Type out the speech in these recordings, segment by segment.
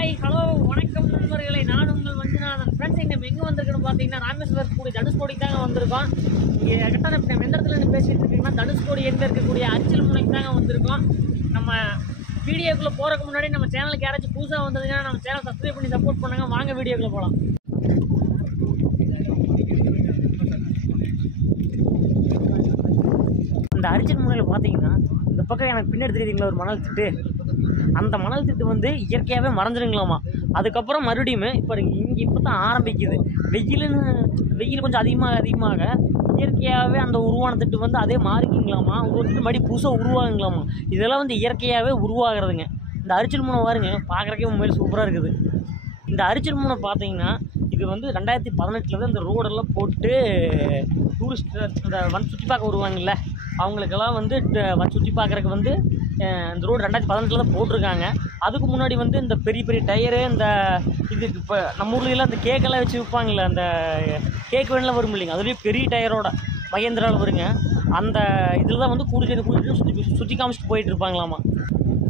Hi hello வணக்கம் நண்பர்களே, நான் உங்கள் மஞ்சுநாதன். ஃப்ரெண்ட்ஸ், இங்கே எங்கே வந்திருக்குன்னு பார்த்தீங்கன்னா ராமேஸ்வரத்துக்கு கூடிய தனுஷ்கோடிக்கு தாங்க வந்திருக்கோம். இங்கே கரெக்டாக நம்ம எந்த இடத்துல இருந்து பேசிட்டு இருக்கீங்கன்னா தனுஷ்கோடி எங்கே இருக்கக்கூடிய அரிச்சல் முனைக்கு தாங்க வந்திருக்கோம். நம்ம வீடியோக்குள்ளே போகிறதுக்கு முன்னாடி நம்ம சேனலுக்கு யாராச்சும் புதுசாக வந்ததுங்கன்னா நம்ம சேனல் சப்ஸ்கிரைப் பண்ணி சப்போர்ட் பண்ணுங்க. வாங்க வீடியோக்குள்ளே போகலாம். இந்த அரிச்சல் முனையில் பார்த்தீங்கன்னா இந்த பக்கம் எனக்கு பின்னாடி தெரியுதுங்களா ஒரு மணல் திட்டு. அந்த மணல் திட்டு வந்து இயற்கையாகவே மறைஞ்சிருங்களாமா. அதுக்கப்புறம் மறுபடியும் இப்போ தான் ஆரம்பிக்குது. வெயில் கொஞ்சம் அதிகமாக இயற்கையாகவே அந்த உருவான திட்டு வந்து அதே மாறிக்குங்களாமா. ஒரு திட்டு மறுபடியும் புதுசாக உருவாகுங்களாமா. இதெல்லாம் வந்து இயற்கையாகவே உருவாகிறதுங்க. இந்த அரிச்சல் முனை பாருங்க, பார்க்குறக்கே உண்மையில சூப்பராக இருக்குது. இந்த அரிச்சல் முனை பார்த்தீங்கன்னா இது வந்து 2018 இந்த ரோடெல்லாம் போட்டு டூரிஸ்ட் இந்த வந்து சுற்றி பார்க்க வருவாங்கல்ல, அவங்களுக்கெல்லாம் வந்து சுற்றி பார்க்குறதுக்கு வந்து இந்த ரோடு 2018 தான் போட்டிருக்காங்க. அதுக்கு முன்னாடி வந்து இந்த பெரிய பெரிய டயரு இந்த இது இப்போ நம்ம ஊர்லாம் இந்த கேக்கெல்லாம் வச்சு விற்பாங்கள்ல, அந்த கேக் வேணுலாம் வரும் இல்லைங்க, அதுலேயும் பெரிய டயரோட மகேந்திராவில் வருங்க. அந்த இதில் தான் வந்து கூட்டிட்டு சுற்றி காமிச்சிட்டு போயிட்டு இருப்பாங்களாமா.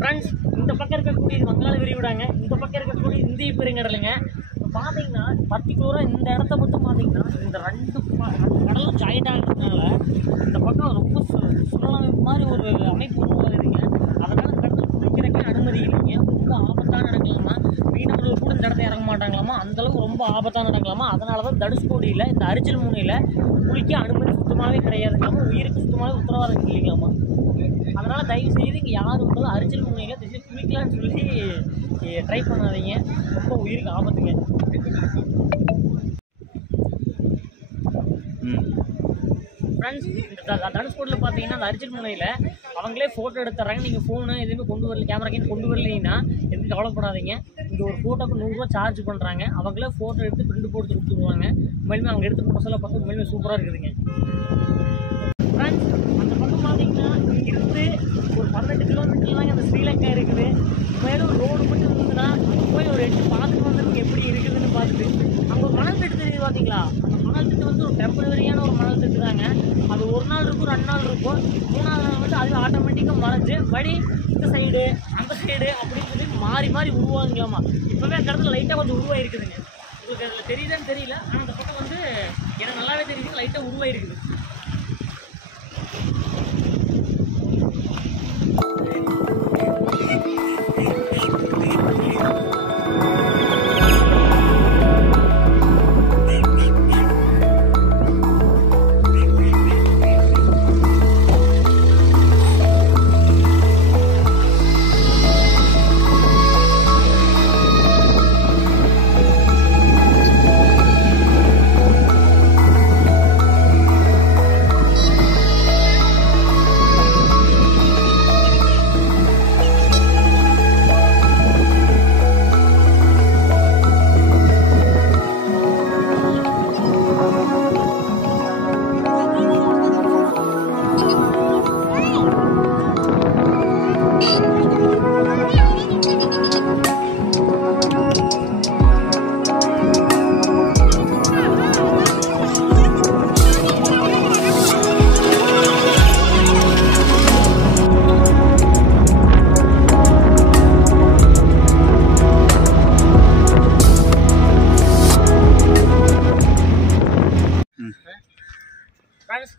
ஃப்ரெண்ட்ஸ், இந்த பக்கம் இருக்கக்கூடிய வங்காள விரிவிடாங்க, இந்த பக்கம் இருக்கக்கூடிய இந்திய பெருங்கடலுங்க. இப்போ பார்த்தீங்கன்னா பர்டிகுலராக இந்த இடத்த மட்டும் பார்த்தீங்கன்னா இந்த ரெண்டு கடலும் ஜாயிண்ட் ஆகிறதுனால இந்த பக்கம் ரொம்ப சுழலமைப்பு மாதிரி ஒரு அமைப்பு உருவாகுதுங்க. அதனால் இந்த இடத்துல குளிக்கிறக்கே அனுமதி இல்லைங்க. ரொம்ப ஆபத்தான இடங்களாமா. மீனவர்கள் கூட இந்த இடத்த இறங்க மாட்டாங்களாமா. அந்தளவுக்கு ரொம்ப ஆபத்தான இடங்களாமா. அதனால தான் தனுஷ்கோடியில் இந்த அரிச்சல் முனையில் குளிக்க அனுமதி சுத்தமாகவே கிடையாதுங்களாமா. உயிருக்கு சுத்தமாகவே உத்தரவாதம் இல்லைங்களாமா. அதனால் தயவு செய்து இங்கே யார் வந்தாலும் அரிச்சல் முனையில் தெரிஞ்சு குளிக்கலான்னு சொல்லி ட்ரை பண்ணாதீங்க. ரொம்ப உயிருக்கு ஆபத்துங்க. ஃப்ரெண்ட்ஸ், இந்த தனுஷ்கோடியில் பார்த்தீங்கன்னா அந்த அரிச்சல் முனையில் அவங்களே ஃபோட்டோ எடுத்துறாங்க. நீங்கள் ஃபோனு எதுவுமே கொண்டு வரல, கேமரா கொண்டு வரலைன்னா எதுவும் கவலைப்படாதீங்க. இங்கே ஒரு ஃபோட்டோக்கு 100 ரூபா சார்ஜ் பண்ணுறாங்க. அவங்களே ஃபோட்டோ எடுத்து பிரிண்ட் போட்டு கொடுத்துருவாங்க. உண்மையிலுமே அவங்க எடுத்து போட்ட சொல்ல பார்த்து உண்மையிலுமே சூப்பராக இருக்குதுங்க. ஃப்ரெண்ட்ஸ், அந்த பக்கம் பார்த்தீங்கன்னா இருந்து ஒரு 18 கிலோமீட்டர் தாங்க அந்த ஸ்ரீலங்கா இருக்குது. மேலும் ரோடு மட்டும் இருந்ததுன்னா போய் ஒரு 8 பார்த்துட்டு வந்துருக்கு எப்படி இருக்குதுன்னு பார்த்துட்டு. அங்கே ஒரு மணல் திட்டு தெரியுது பார்த்தீங்களா? அந்த மணல் திட்டு வந்து ஒரு டெம்பரரியான ஒரு மணல் திட்டு தாங்க. அது ஒரு நாள் இருக்கும், 2 நாள் இருக்கும், 3ஆவது நாள் வந்து அது ஆட்டோமேட்டிக்காக மறைஞ்சு மறுபடி இந்த சைடு அந்த சைடு அப்படின்னு சொல்லி மாறி உருவாங்களாமா. இப்போவே அந்த இடத்துல லைட்டாக கொஞ்சம் உருவாயிருக்குதுங்க. உங்களுக்கு அதில் தெரியுதான்னு தெரியல, ஆனால் அந்த பக்கம் வந்து எனக்கு நல்லாவே தெரியுது, லைட்டாக உருவாயிருக்குது.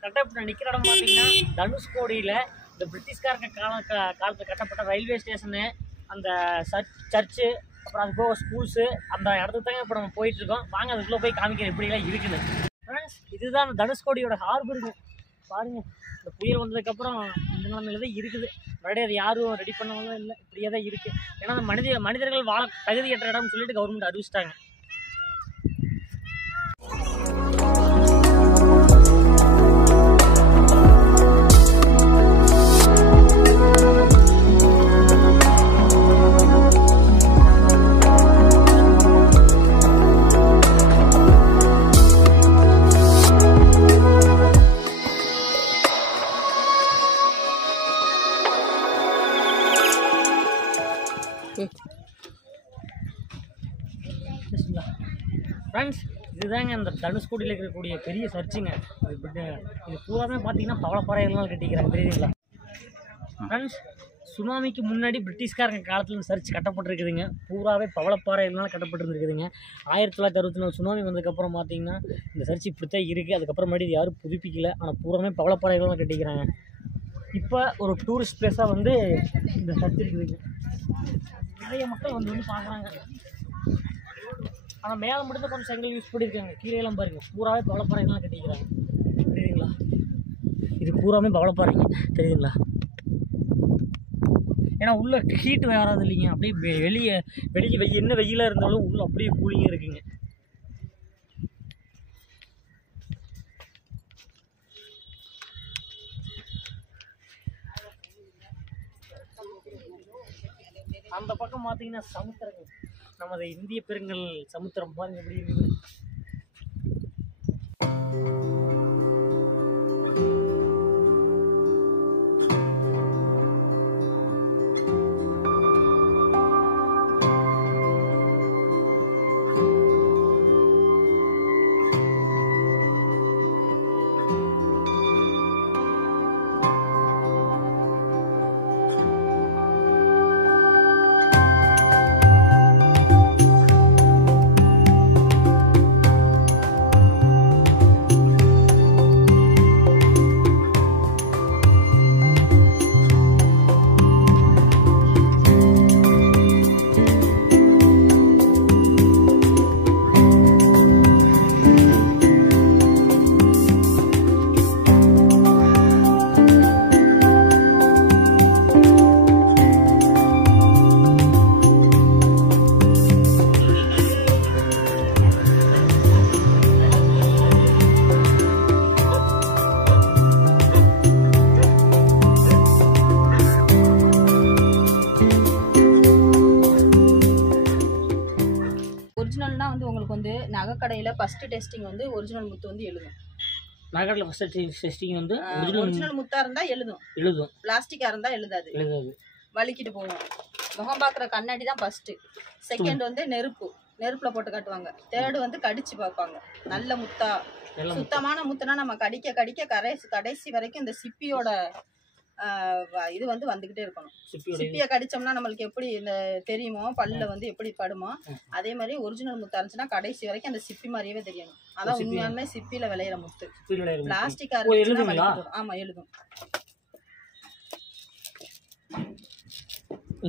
கரெக்டாக இப்போ நான் நிற்கிற இடம் பார்த்தீங்கன்னா தனுஷ்கோடியில் இந்த பிரிட்டிஷ்காரங்க காலத்தில் கட்டப்பட்ட ரயில்வே ஸ்டேஷனு, அந்த சர்ச்சு, அப்புறம் அது போக ஸ்கூல்ஸு, அந்த இடத்துக்கு தாங்க இப்போ நம்ம போயிட்டுருக்கோம். வாங்க அதுக்குள்ளே போய் காமிக்கிறேன் எப்படிலாம் இருக்குது. ஃப்ரெண்ட்ஸ், இதுதான் தனுஷ்கோடியோட ஹார்பருங்க. பாருங்கள், இந்த புயல் வந்ததுக்கப்புறம் இந்த நிலைமையில தான் இருக்குது. மறுபடியும் அது யாரும் ரெடி பண்ணவங்களும் இல்லை, இப்படியே தான் இருக்குது. ஏன்னா அந்த மனிதர்கள் வாழ தகுதியற்ற இடம்னு சொல்லிட்டு கவர்மெண்ட் அறிவிச்சிட்டாங்க. ஃப்ரெண்ட்ஸ், இதுதாங்க அந்த தனுஷ்கோடியில் இருக்கக்கூடிய பெரிய சர்ச்சுங்க. இது பூராமே பார்த்தீங்கன்னா பவளப்பாறைகள்லாம் கட்டிக்கிறாங்க, தெரியுதுங்களா? ஃப்ரெண்ட்ஸ், சுனாமிக்கு முன்னாடி பிரிட்டிஷ்காரங்க காலத்தில் சரிச்சு கட்டப்பட்டிருக்குதுங்க. பூராவே பவளப்பாறைகள்னால கட்டப்பட்டிருந்துருக்குதுங்க. 1964 சுனாமி வந்ததுக்கப்புறம் பார்த்தீங்கன்னா இந்த சர்ச் இப்படித்தான் இருக்குது. அதுக்கப்புறம் மறுபடியும் யாரும் புதுப்பிக்கல. ஆனால் பூராமே பவளப்பாறைகள்லாம் கட்டிக்கிறாங்க. இப்போ ஒரு டூரிஸ்ட் பிளேஸாக வந்து இந்த சர்ச் இருக்குதுங்க. நிறைய மக்கள் வந்து பார்க்குறாங்க. ஆனால் மேலே மட்டும் தான் கொஞ்சம் செங்கல் யூஸ் பண்ணியிருக்காங்க. கீழேலாம் பாருங்கள் பூராவே பவளப்பாறைகள்லாம் கட்டிக்கிறாங்க. தெரியுதுங்களா? இது பூராமே பவளப்பாறைங்க. தெரியுதுங்களா? ஏன்னா உள்ள ஹீட் வராது இல்லைங்க. அப்படியே வெளியே என்ன வெயிலாக இருந்தாலும் உள்ள அப்படியே கூலிங்காக இருக்குங்க. அந்த பக்கம் பார்த்தீங்கன்னா சமுத்திரங்கள், நமது இந்திய பெருங்கல் சமுத்திரம் பாருங்க எப்படி இருக்குது. ஒரிஜினல்னா வந்து உங்களுக்கு வந்து நகைக்கடையில் ஃபர்ஸ்ட் டெஸ்டிங் வந்து ஒரிஜினல் முத்து வந்து எழுதும். நகைக்கடையில் ஃபர்ஸ்ட் டெஸ்டிங் வந்து ஒரிஜினல் முத்தாக இருந்தால் எழுதும். பிளாஸ்டிக்காக இருந்தால் எழுதாது. வலிக்கிட்டு போவோம். முகம் பார்க்குற கண்ணாடி தான் ஃபர்ஸ்ட்டு. செகண்ட் வந்து நெருப்பில் போட்டு காட்டுவாங்க. தேர்டு வந்து கடிச்சு பார்ப்பாங்க. நல்ல முத்தா சுத்தமான முத்துனா நம்ம கடிக்க கடைசி வரைக்கும் இந்த சிப்பியோட இது வந்து வந்துகிட்டே இருக்கணும். சிப்பியை கடிச்சோம்னா நம்மளுக்கு எப்படி இந்த தெரியுமோ பல்ல வந்து எப்படி படுமோ அதே மாதிரி ஒரிஜினல் முத்தா இருந்துச்சுன்னா கடைசி வரைக்கும் அந்த சிப்பி மாதிரியே தெரியணும். அதான் உண்மையாலுமே சிப்பியில விளையிற முத்து. பிளாஸ்டிக்கா இருந்துச்சுன்னா ஆமா எழுதும்.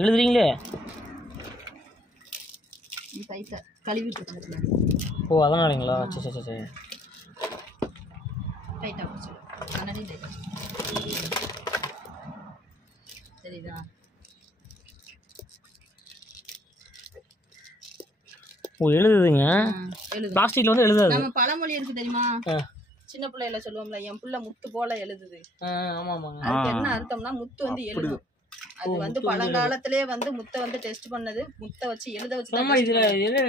எழுதுறீங்களே கழுவிட்டு. ஓ அதனாலங்களா? சரி டைட்டா பிடிச்சி கண்ணாடி டைட்டா சரிதா? ஓ எழுதுதுங்க. பிளாஸ்டிக்ல வந்து எழுதாது. நம்ம பழமொழி இருக்கு தெரியுமா? சின்ன பிள்ளைல சொல்லுவோம்ல என் புள்ள முத்து போல எழுதுது. ஆமா ஆமாங்க. அதுக்கு என்ன அர்த்தம்னா முத்து வந்து எழுதும். அது வந்து பழங்காலத்திலே வந்து முத்தை வந்து டெஸ்ட் பண்ணது. முத்தை வச்சு எழுத வச்சு ஆமா இதுல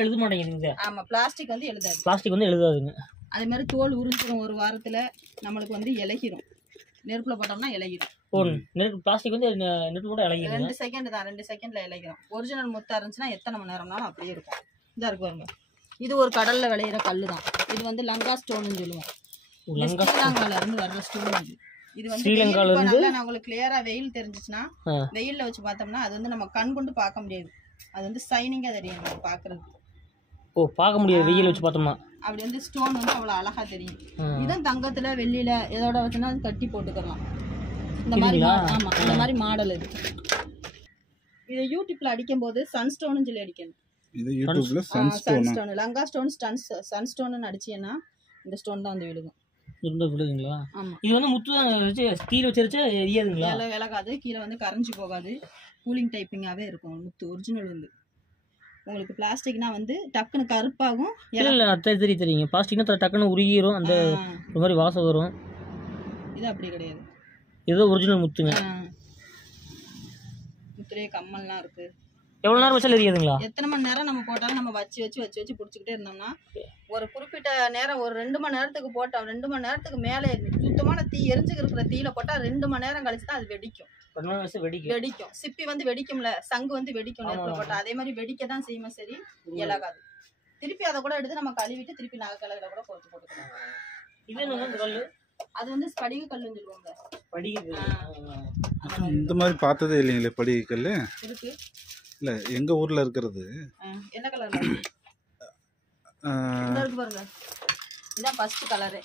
எழுத மாட்டேங்குதுங்க. ஆமா பிளாஸ்டிக் வந்து எழுதாது. பிளாஸ்டிக் வந்து எழுதாதுங்க. அதே மாதிரி தோல் உறிஞ்சிடும். ஒரு வாரத்துல நம்மளுக்கு வந்து இலகிரும். நெருப்புல போட்டோம்னா இலகிரும். பிளாஸ்டிக் வந்து நெருப்பு போட இலகிரும். 2 செகண்ட் தான். 2 செகண்ட்ல இலகிரும். ஒரிஜினல் முத்தா இருந்துச்சுன்னா எத்தனை மணி நேரம்னாலும் அப்படியே இருக்கும். இதா இருக்கு பாருங்க. இது ஒரு கடல்ல விளையிற கல்லு தான். இது வந்து லங்கா ஸ்டோன்னு சொல்லுவோம். ஸ்ரீலங்கால இருந்து வர்ற ஸ்டோன். இது வந்து ஸ்ரீலங்கால இருந்து உங்களுக்கு கிளியரா வெயில் தெரிஞ்சிச்சுன்னா வெயில்ல வச்சு பார்த்தோம்னா அது வந்து நம்ம கண் கொண்டு பார்க்க முடியாது. அது வந்து ஷைனிங்கா தெரியும் நம்ம பாக்குறது. ஓ பார்க்க முடியாது வெயில்ல வச்சு பார்த்தோம்னா. அப்படி வந்து ஸ்டோன் வந்து அவ்வளவு அழகா தெரியும். இதான் தங்கத்துல வெள்ளியில ஏதோட வச்சுனா கட்டி போட்டுக்கலாம். இந்த மாதிரி ஆமா இந்த மாதிரி மாடல் இது. இதை யூடியூப்ல அடிக்கும் போது சன்ஸ்டோன்னு சொல்லி அடிக்கணும். இது யூடியூப்ல சன்ஸ்டோன் லங்கா ஸ்டோன் சன்ஸ்டோன்னு அடிச்சீங்கன்னா இந்த ஸ்டோன் தான் வந்து விழுகும். விழுதுங்களா? இது வந்து முத்து வச்சு கீழே வச்சிருச்சு எரியாதுங்களா? விலகாது. கீழே வந்து கரைஞ்சி போகாது. கூலிங் டைப்பிங்காவே இருக்கும் முத்து. ஒரிஜினல் வந்து உங்களுக்கு பிளாஸ்டிக்னா வந்து டக்குன்னு கருப்பாகும். இல்ல தெரியுங்க. பிளாஸ்டிக்னா டக்குன்னு உருகிரும். அந்த ஒரு மாதிரி வாசம் வரும். இது அப்படி கிடையாது. இது ஒரிஜினல் முத்துங்க. முத்துலயே கம்மல்லாம் இருக்கு. எவ்வளவு நேரம் வச்சாலும் எரியாதுங்களா? எத்தனை மணி நேரம் நம்ம போட்டாலும் நம்ம வச்சு பிடிச்சிக்கிட்டே இருந்தோம்னா ஒரு குறிப்பிட்ட நேரம் ஒரு 2 மணி நேரத்துக்கு போட்டோம். 2 மணி நேரத்துக்கு மேலே சுத்தமான தீ எரிஞ்சுக்கு இருக்கிற தீயில போட்டா 2 மணி நேரம் கழிச்சு தான் அது வெடிக்கும். சிப்பி வந்து வெடிக்கும்ல, சங்கு வந்து வெடிக்கும் நெருப்புல போட்டா. அதே மாதிரி வெடிக்க தான் செய்யுமா. சரி இலகாது. திருப்பி அதை கூட எடுத்து நம்ம கழுவிட்டு திருப்பி நகைக்கலையில கூட போட்டுக்கலாம். அது வந்து ஸ்படிக கல்லுன்னு சொல்லுவாங்க. இந்த மாதிரி பார்த்ததே இல்லைங்களே படிக கல். இருக்கு. இல்ல எங்க ஊர்ல இருக்கிறது. என்ன கலர்ல இருக்கு? இந்த இருக்கு பாருங்க. இதான் ஃபர்ஸ்ட் கலர்.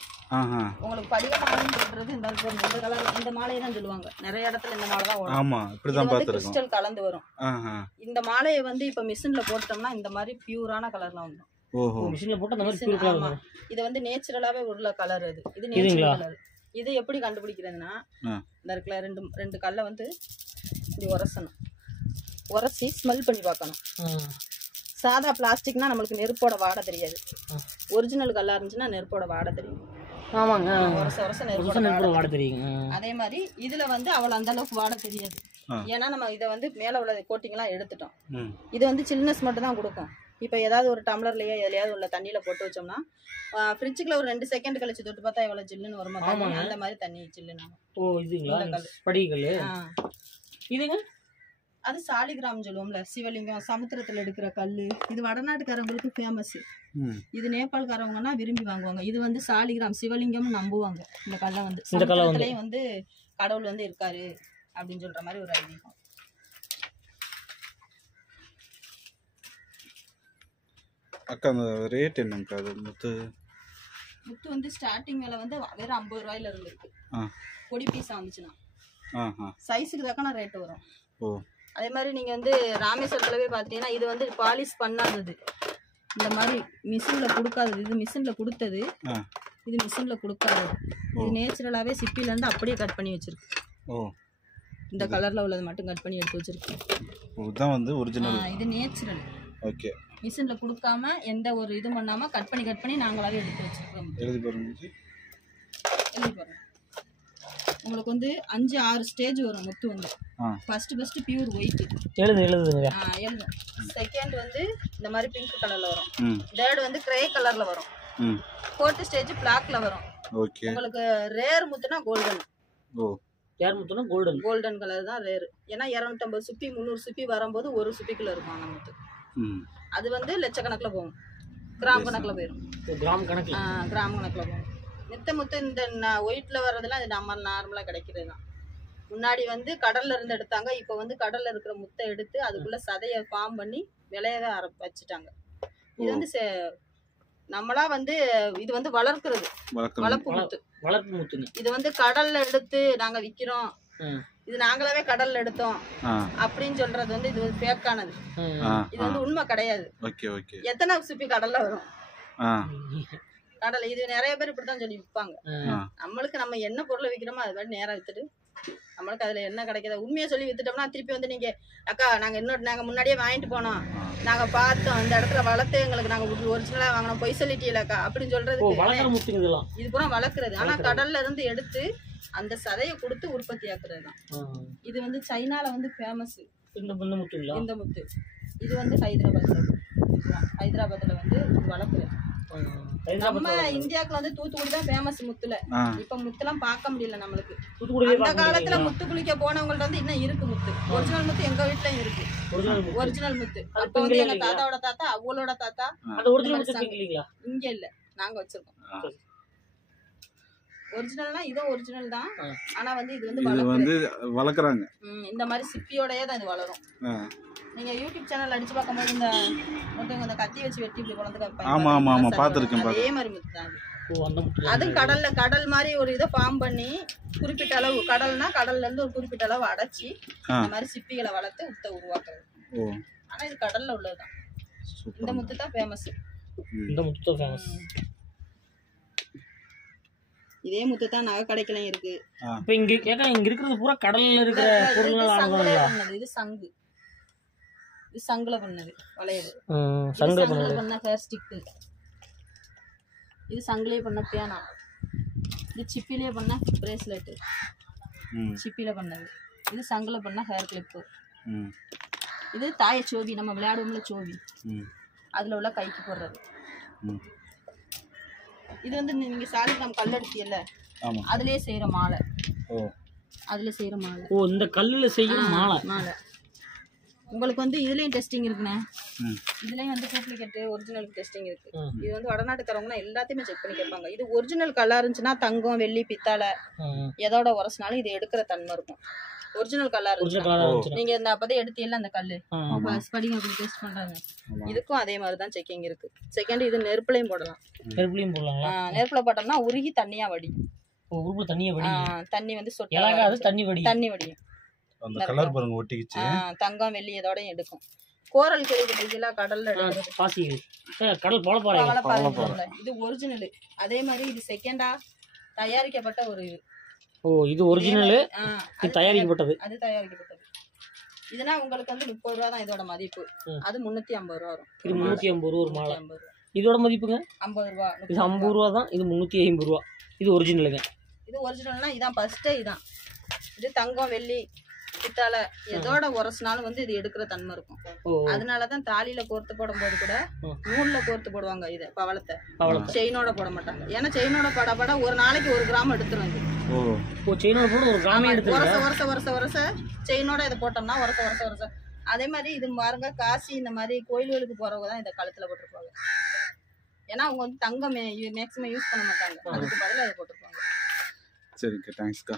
உங்களுக்கு படிக மாலைன்னு சொல்றது இந்த பாருங்க. இந்த கலர் இந்த மாலையை தான் சொல்லுவாங்க. நிறைய இடத்துல இந்த மாலை தான் வரும். ஆமா இப்படி தான் பார்த்திருக்கோம். கிறிஸ்டல் கலந்து வரும். இந்த மாலையை வந்து இப்ப மிஷின்ல போட்டோம்னா இந்த மாதிரி பியூரான கலர்ல வந்துரும். ஓஹோ மிஷின்ல போட்டா அந்த மாதிரி பியூர் கலர் வரும். இது வந்து நேச்சுரலாவே உள்ள கலர் அது. இது நேச்சுரல் கலர். இது எப்படி கண்டுபிடிக்கிறதுனா இந்த இருக்குல ரெண்டு கல்லை வந்து இப்படி உரசணும். உரசி ஸ்மெல் பண்ணி பார்க்கணும். சாதா பிளாஸ்டிக்னா நம்மளுக்கு நெருப்போட வாடை தெரியாது. ஒரிஜினல் கல்லா இருந்துச்சுன்னா நெருப்போட வாடை தெரியும். ஆமாங்க உரச நெருப்போட வாடை தெரியும். அதே மாதிரி இதுல வந்து அவ்வளவு அந்த அளவுக்கு வாடை தெரியாது. ஏன்னா நம்ம இதை வந்து மேல உள்ள கோட்டிங் எல்லாம் எடுத்துட்டோம். இது வந்து சில்னஸ் மட்டும் தான் கொடுக்கும். இப்போ ஏதாவது ஒரு டம்ளர்லயோ எதுலையாவது உள்ள தண்ணியில போட்டு வச்சோம்னா ஃப்ரிட்ஜுக்குள்ள ஒரு 2 செகண்ட் கழிச்சு தொட்டு பார்த்தா எவ்வளவு ஜில்லுன்னு வருமா அந்த மாதிரி தண்ணி ஜில்லுன்னு. ஓ இதுங்களா படிகள். இதுங்க அது சாலிகிராம் சொல்லுவோம்ல, சிவலிங்கம் சமுத்திரத்துல எடுக்கிற கல்லு. இது வடநாட்டுக்காரங்களுக்கு ஃபேமஸ். இது நேபாளக்காரவங்கன்னா விரும்பி வாங்குவாங்க. இது வந்து சாலிகிராம் சிவலிங்கம் நம்புவாங்க. இந்த கல்லை வந்து சமுத்திரத்திலயும் வந்து கடவுள் வந்து இருக்காரு அப்படின்னு சொல்ற மாதிரி ஒரு ஐதீகம். அக்கா அந்த ரேட் என்னங்கா? அது முத்து வந்து ஸ்டார்டிங் விலை வந்து வெறும் 50 ரூபாயில இருந்து இருக்கு. பொடி பீஸா வந்துச்சுன்னா சைஸுக்கு தக்கன ரேட் வரும். அதே மாதிரி நீங்க வந்து ராமேஸ்வரத்துலவே பாத்தீங்கன்னா இது வந்து பாலிஷ் பண்ணாதது, இந்த மாதிரி மிஷின்ல கொடுக்காதது. இது மிஷின்ல கொடுத்தது, இது மிஷின்ல கொடுக்காதது. இது நேச்சுரலாவே சிப்பில இருந்து அப்படியே கட் பண்ணி வச்சிருக்கு. இந்த கலர்ல உள்ளது மட்டும் கட் பண்ணி எடுத்து வச்சிருக்கு. இதுதான் வந்து ஒரிஜினல். இது நேச்சுரல். ஓகே. மிஷின்ல கொடுக்காம எந்த ஒரு இது பண்ணாம கட் பண்ணி நாங்களாவே எடுத்து வச்சிருக்கோம். எழுதி பாருங்க. உங்களுக்கு வந்து 5-6 ஸ்டேஜ் வரும் முத்து வந்து. First pure white. எழுதுங்க. செகண்ட் வந்து இந்த மாதிரி பிங்க் கலர்ல வரும். தேர்ட் வந்து கிரே கலர்ல வரும். ஃபோர்த் ஸ்டேஜ் பிளாக்ல வரும். ஓகே. உங்களுக்கு ரேர் முத்துனா கோல்டன். ரேர் முத்துனா கோல்டன் கலர் தான் ரேர். ஏன்னா 250 சுப்பி 300 சுப்பி வரும்போது ஒரு சுப்பிக்குள்ள இருக்கும் அந்த முத்து. அது வந்து லட்சக்கணக்கில் போகும். கிராம் கணக்கில் போயிடும். கிராம் கணக்கில் போகும். மித்த முத்து இந்த ஒயிட்ல வர்றதுலாம் அது நம்ம நார்மலா கிடைக்கிறது தான். முன்னாடி வந்து கடல்ல இருந்து எடுத்தாங்க. இப்போ வந்து கடல்ல இருக்கிற முத்தை எடுத்து அதுக்குள்ள சதையை ஃபார்ம் பண்ணி விளையவே வச்சுட்டாங்க. இது வந்து நம்மளா வந்து இது வந்து வளர்க்கிறது, வளர்ப்பு முத்து. இது வந்து கடல்ல எடுத்து நாங்க விக்கிறோம், இது நாங்களாவே கடல்ல எடுத்தோம் அப்படின்னு சொல்றது வந்து இது ஃபேக்கானது. இது வந்து உண்மை கிடையாது. எத்தனை சுப்பி கடல்ல வரும்? கடலை இது நிறைய பேர் இப்படித்தான் சொல்லி விற்பாங்க. நம்மளுக்கு நம்ம என்ன பொருளை விற்கிறோமோ அது மாதிரி நேரம் வித்துட்டு நம்மளுக்கு அதுல என்ன கிடைக்குதா உண்மையை சொல்லி வித்துட்டோம்னா திருப்பி வந்து நீங்க அக்கா நாங்க முன்னாடியே வாங்கிட்டு போனோம், நாங்க பார்த்தோம், இந்த இடத்துல வளர்த்து எங்களுக்கு நாங்க ஒரிஜினலா வாங்கினோம், பொய் சொல்லிட்டீங்களக்கா அப்படின்னு சொல்றது. இது பூரா வளர்க்குறது. ஆனா கடல்ல இருந்து எடுத்து அந்த சதையை கொடுத்து உற்பத்தி ஆக்குறது தான். இது வந்து சைனால வந்து ஃபேமஸ் இந்த முத்து. இது வந்து ஹைதராபாத்ல வந்து வளர்க்குறது. நம்ம இந்தியாக்குள்ள வந்து தூத்துக்குடி தான் ஃபேமஸ் முத்துல. இப்ப முத்துலாம் பார்க்க முடியல நம்மளுக்கு. அந்த காலத்துல முத்து குளிக்க போனவங்கள்ட்ட வந்து இன்னும் இருக்கு முத்து. ஒரிஜினல் முத்து எங்க வீட்லயும் இருக்கு. ஒரிஜினல் முத்து அப்ப வந்து எங்க தாத்தாவோட தாத்தா அவங்களோட தாத்தா இங்க இல்ல, நாங்க வச்சிருக்கோம். ஒரிஜினல்னா இதுவும் ஒரிஜினல் தான். ஆனா வந்து இது வந்து வளர்க்குறாங்க. இந்த மாதிரி சிப்பியோடயே தான் இது வளரும். நீங்க யூடியூப் சேனல் அடிச்சு பார்க்கும்போது இந்த முட்டைங்க இந்த கத்தி வச்சு வெட்டி இப்படி குழந்தை பார்த்துருக்கேன். அதே மாதிரி முத்து தான் அது. கடல் மாதிரி ஒரு இதை ஃபார்ம் பண்ணி குறிப்பிட்ட அளவு கடல்ல இருந்து ஒரு குறிப்பிட்ட அளவு அடைச்சி இந்த மாதிரி சிப்பிகளை வளர்த்து முத்தை உருவாக்குறது. ஆனா இது கடல்ல உள்ளதுதான். இந்த முத்து தான் ஃபேமஸ். இதே முத்து தான் நகை கடைக்கெல்லாம் இருக்கு. இப்போ இங்க இருக்கிறது பூரா கடல்ல இருக்கிற பொருள்கள். இது சங்கு. இது சங்குல பண்ணது வளையல். சங்குல பண்ண ஹேர் ஸ்டிக். இது சங்குலயே பண்ண பேனா. இது சிப்பிலே பண்ண பிரேஸ்லெட். சிப்பில பண்ணது. இது சங்குல பண்ண ஹேர் கிளிப். இது தாய சோவி, நம்ம விளையாடுவோம்ல சோவி, அதுல உள்ள கைக்கு போடுறது. இது வந்து நீங்க சாலிகிராம் கல் எடுத்தீங்கல்ல, அதுலயே செய்யற மாலை. அதுல செய்யற மாலை. இந்த கல்லுல செய்யற மாலை. உங்களுக்கு வந்து இதுலயும் டெஸ்டிங் இருக்குண்ணே. இதுலயும் வந்து டூப்ளிகேட் ஒரிஜினல் டெஸ்டிங் இருக்கு. இது வந்து வடநாட்டுக்காரவங்கன்னா எல்லாத்தையுமே செக் பண்ணி கேட்பாங்க. இது ஒரிஜினல் கல்லா இருந்துச்சுன்னா தங்கம் வெள்ளி பித்தாளை எதோட உரசினாலும் இது எடுக்கிற தன்மை இருக்கும். ஒரிஜினல் கல்லா இருந்துச்சு நீங்க இந்த அப்பதான் எடுத்தீங்கல்ல அந்த கல்லு ஸ்படிங் அப்படி டெஸ்ட் பண்றாங்க. இதுக்கும் அதே மாதிரிதான் செக்கிங் இருக்கு. செகண்ட் இது நெருப்புலையும் போடலாம். நெருப்புல போட்டோம்னா உருகி தண்ணியா வடியும். தண்ணி வந்து தண்ணி வடியும். அந்த கலர் பாருங்க ஒட்டிக்கிச்சு. தங்கம் வெள்ளி இதோடயும் எடுக்கும். கோரல் கேள்விப்பட்டிருக்கீங்களா? கடல்ல இது ஒரிஜினல். அதே மாதிரி இது செகண்டா தயாரிக்கப்பட்ட ஒரு இது. இது ஒரிஜினல், இது தயாரிக்கப்பட்டது. அது தயாரிக்கப்பட்டது. இதுனா உங்களுக்கு வந்து 30 ரூபா தான் இதோட மதிப்பு. அது 350 ரூபா வரும். இது 350 ரூபா ஒரு மாலை. இதோட மதிப்புங்க 50 ரூபா. இது 50 ரூபா தான். இது 350 ரூபா. இது ஒரிஜினலுங்க. இது ஒரிஜினல்னா இதான் ஃபர்ஸ்ட். இதான் இது தங்கம் வெள்ளி பித்தாளை எதோட உரசினாலும் வந்து இது எடுக்கிற தன்மை இருக்கும். அதனாலதான் தாலியில கோர்த்து போடும்போது கூட நூல்ல கோர்த்து போடுவாங்க. இதை பவளத்தை செயினோட போட மாட்டாங்க. ஏன்னா செயினோட பட ஒரு நாளைக்கு 1 கிராம் எடுத்துரும். வருஷ செயினோட இதை போட்டோம்னா வருஷ அதே மாதிரி இது பாருங்க. காசி இந்த மாதிரி கோயில்களுக்கு போறவங்க தான் இதை கழுத்துல போட்டிருப்பாங்க. ஏன்னா அவங்க வந்து தங்கம் மேக்சிமம் யூஸ் பண்ண மாட்டாங்க. அதுக்கு பதிலாக அதை போட்டிருப்பாங்க. சரிங்க, தேங்க்ஸ்க்கா.